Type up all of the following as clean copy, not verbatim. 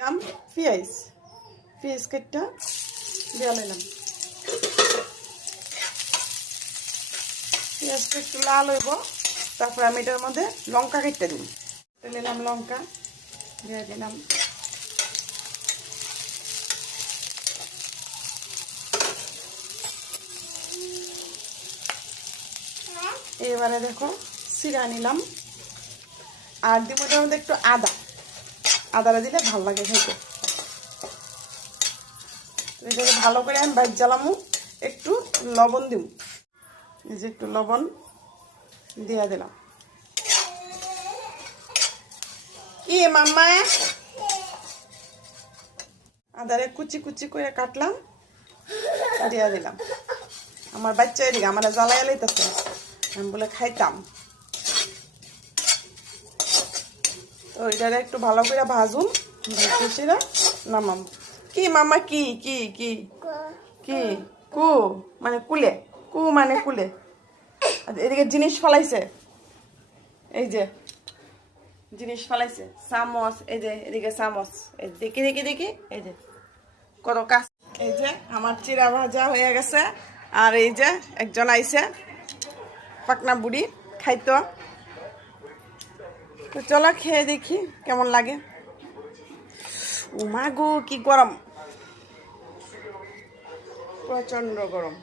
দিলাম পেঁয়াজ পেঁয়াজ কেটটা দিয়ে নিলাম। পেঁয়াজটা একটু লাল হইব, তারপর আমি এটার মধ্যে লঙ্কা কেটে দিই। নিলাম লঙ্কা দিয়ে দিলাম। এবারে দেখো চিরা নিলাম, আর দিব এটার মধ্যে একটু আদাটা দিলে ভালো লাগে খেতে। এটাকে ভালো করে আমি বাইর জ্বালামু, একটু লবণ দিব, এই যে একটু লবণ দিয়ে দিলাম। কি মাম্মা, আদারে কুচি কুচি করে কাটলাম, দিয়ে দিলাম। আমার বাচ্চা এদিকে আমার জ্বালাইয়া লইতেছে, আমি বলে খাইতাম। তো এটারে একটু ভালো করে ভাজুন, ভেজে নামাম। কি মাম্মা, কি কি কি কি কু মানে কুলে, কু মানে কুলে। এদিকে জিনিস ফলাইছে, এই যে জিনিস ফলাইছে, চামচ, এই যে এদিকে চামচ, এই দেখি দেখি দেখি, এই যে কত কাজ। এই যে আমার চিরা ভাজা হয়ে গেছে, আর এই যে একজন আইছে পাকনা বুড়ি খাইতো। তো চলো খেয়ে দেখি কেমন লাগে। উমা গো কি গরম, প্রচন্ড গরম।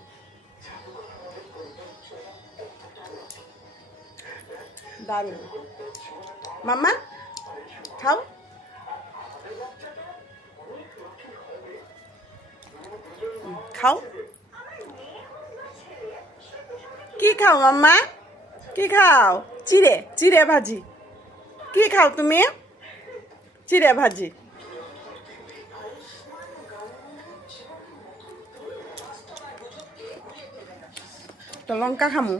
দারুণ। মাম্মা খাও, খাও। কি খাও মাম্মা, কি খাও? চিড়ে, চিড়ে ভাজি। কি খাও তুমি? চিড়ে ভাজি। তো লঙ্কা খামু।